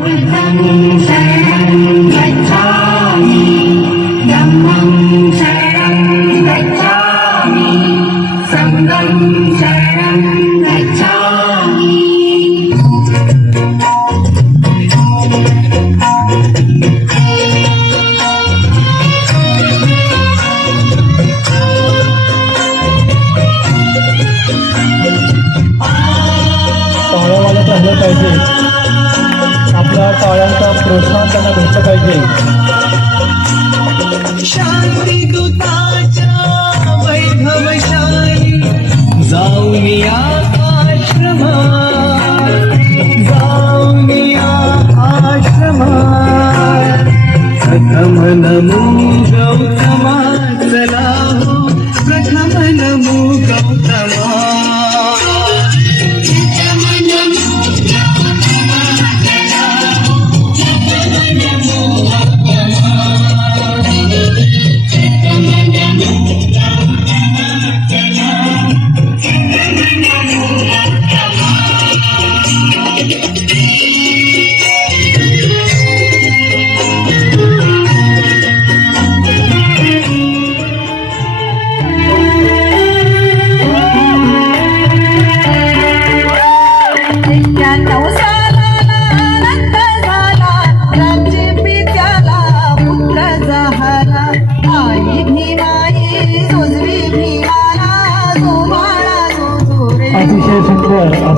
والهم شنن प्रोत्साहन त्यांना भेटलं पाहिजे. शांती आश्रमा आश्रमा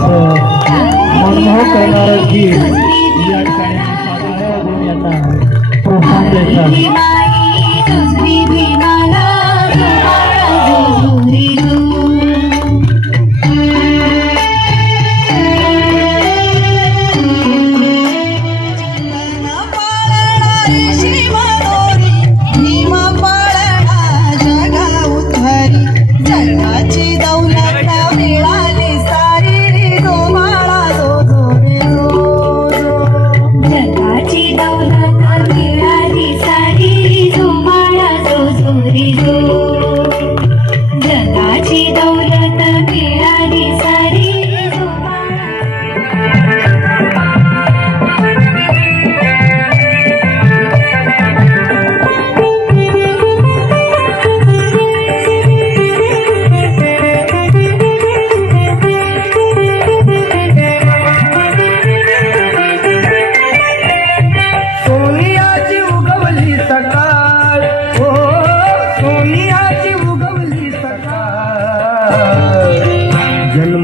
असं मनमोहक करणारं गीत या ठिकाणी प्रोत्साहन देतात.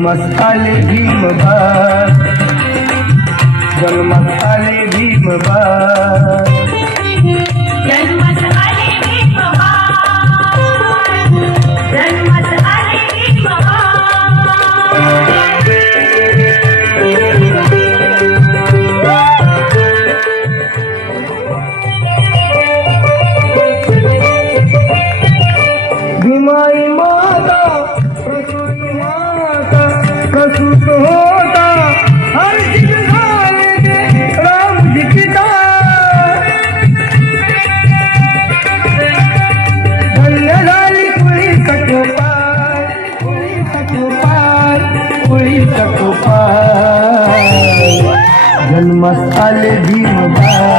जन्मत आले भीम बा जन्मत आले भीम बा कटोपा जन्मस्थाले भीमबा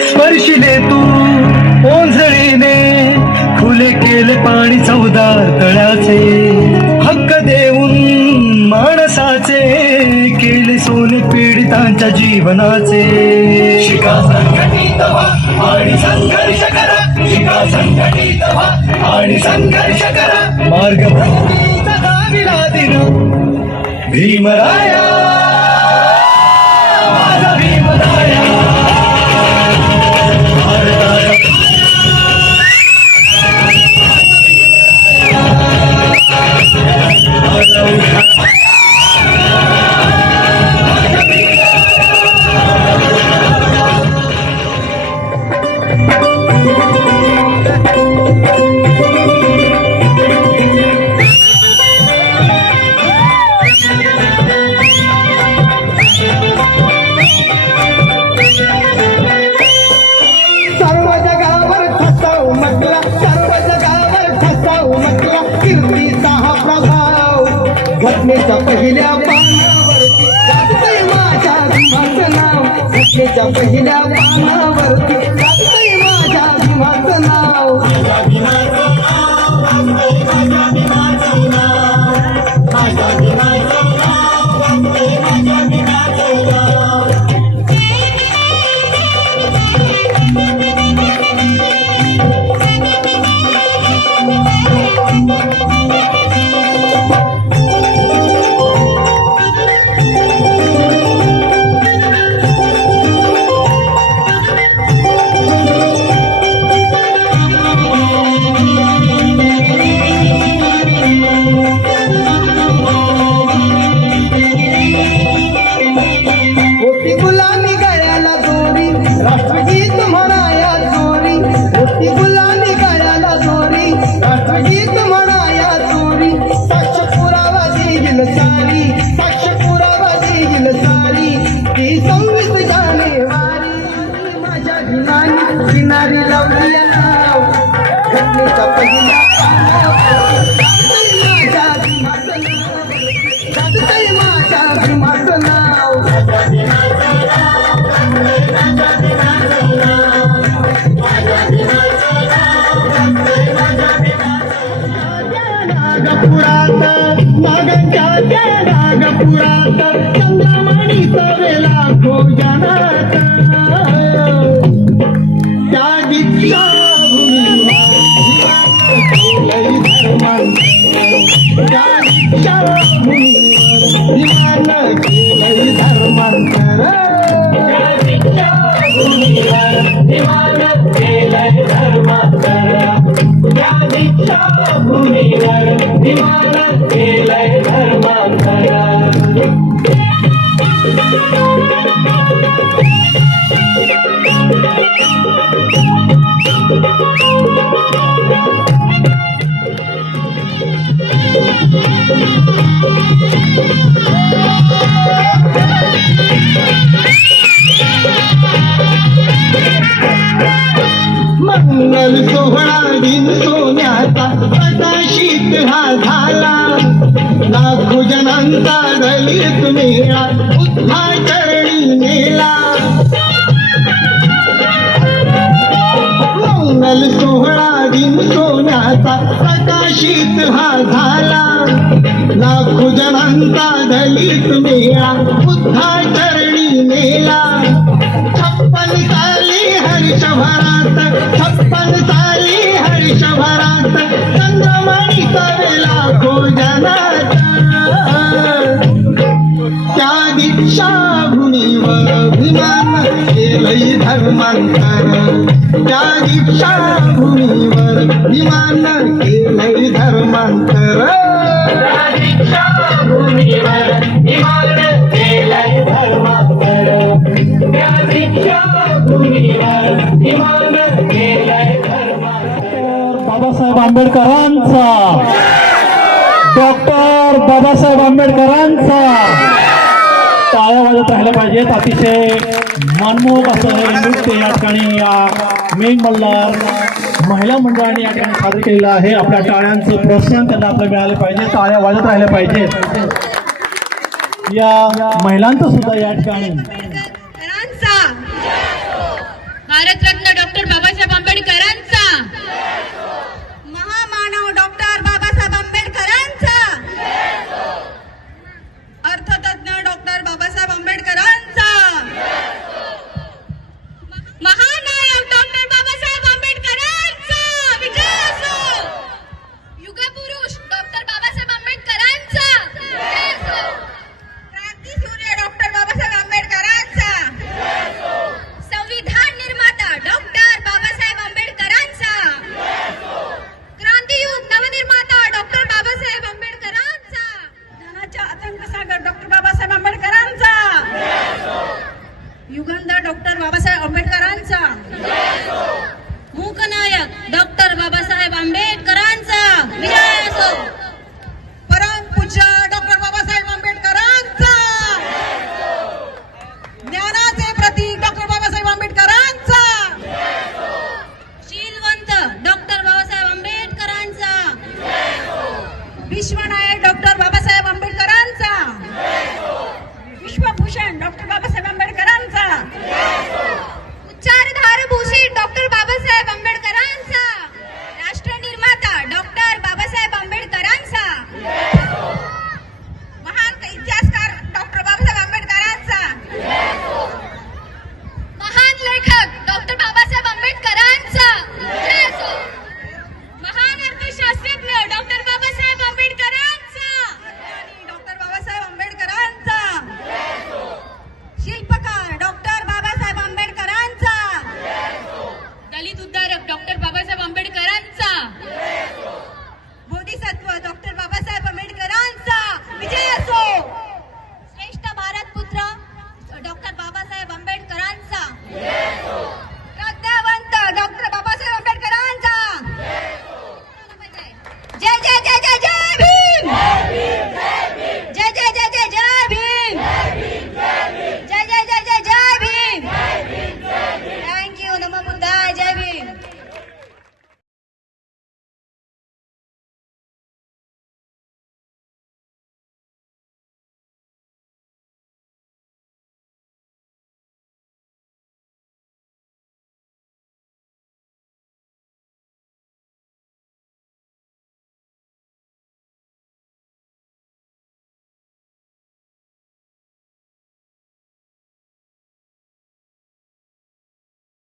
स्पर्शिले तू ओंजळीने खुले केले पाणी चौदार तळ्याचे. हक्क देऊन माणसाचे केले सोने पीडितांच्या जीवनाचे. शिका संघटित आणि संघर्ष करा. शिका संघटित व्हा आणि संघर्ष करा उमटला कीर्तीचा हा प्रभाव. घटनेच्या पहिल्या पानावरती गाजतंय माझ्या भीमाचं नाव. घटनेच्या पहिल्या पानावरती गाजतंय माझ्या भीमाचं नाव. नागपुरात नागाच्या त्या नागपुरात. प्रकाशित हा झाला. लाखो जनांचा दलित मेळा उद्घाटणी नेला मंगल सोहळा दिन सोन्याचा प्रकाशित हा झाला. लाखो जनांचा दलित मेळा उद्घाटणी नेला छप्पन भूमीवर विमान केलंय धर्मांतर बाबासाहेब आंबेडकरांचा. डॉक्टर बाबासाहेब आंबेडकरांचा. टाळ्या वाजत राहिल्या पाहिजेत. अतिशय मनमोहक असं हे नृत्य या ठिकाणी या मेन मल्हार महिला मंडळाने या ठिकाणी सादर केलेलं आहे. आपल्या टाळ्यांचं प्रोत्साहन त्यांना आपलं मिळालं पाहिजे. टाळ्या वाजत राहिल्या पाहिजेत. या महिलांचं सुद्धा या ठिकाणी युगंध डॉक्टर बाबासाहेब आंबेडकरांचा. मूकनायक डॉक्टर बाबासाहेब आंबेडकरांचा. विजय असो. परमपूज्य डॉक्टर बाबासाहेब आंबेडकरांचा. ज्ञानाचे प्रतीक डॉक्टर बाबासाहेब आंबेडकरांचा. शीलवंत डॉक्टर बाबासाहेब आंबेडकरांचा. विश्वनायक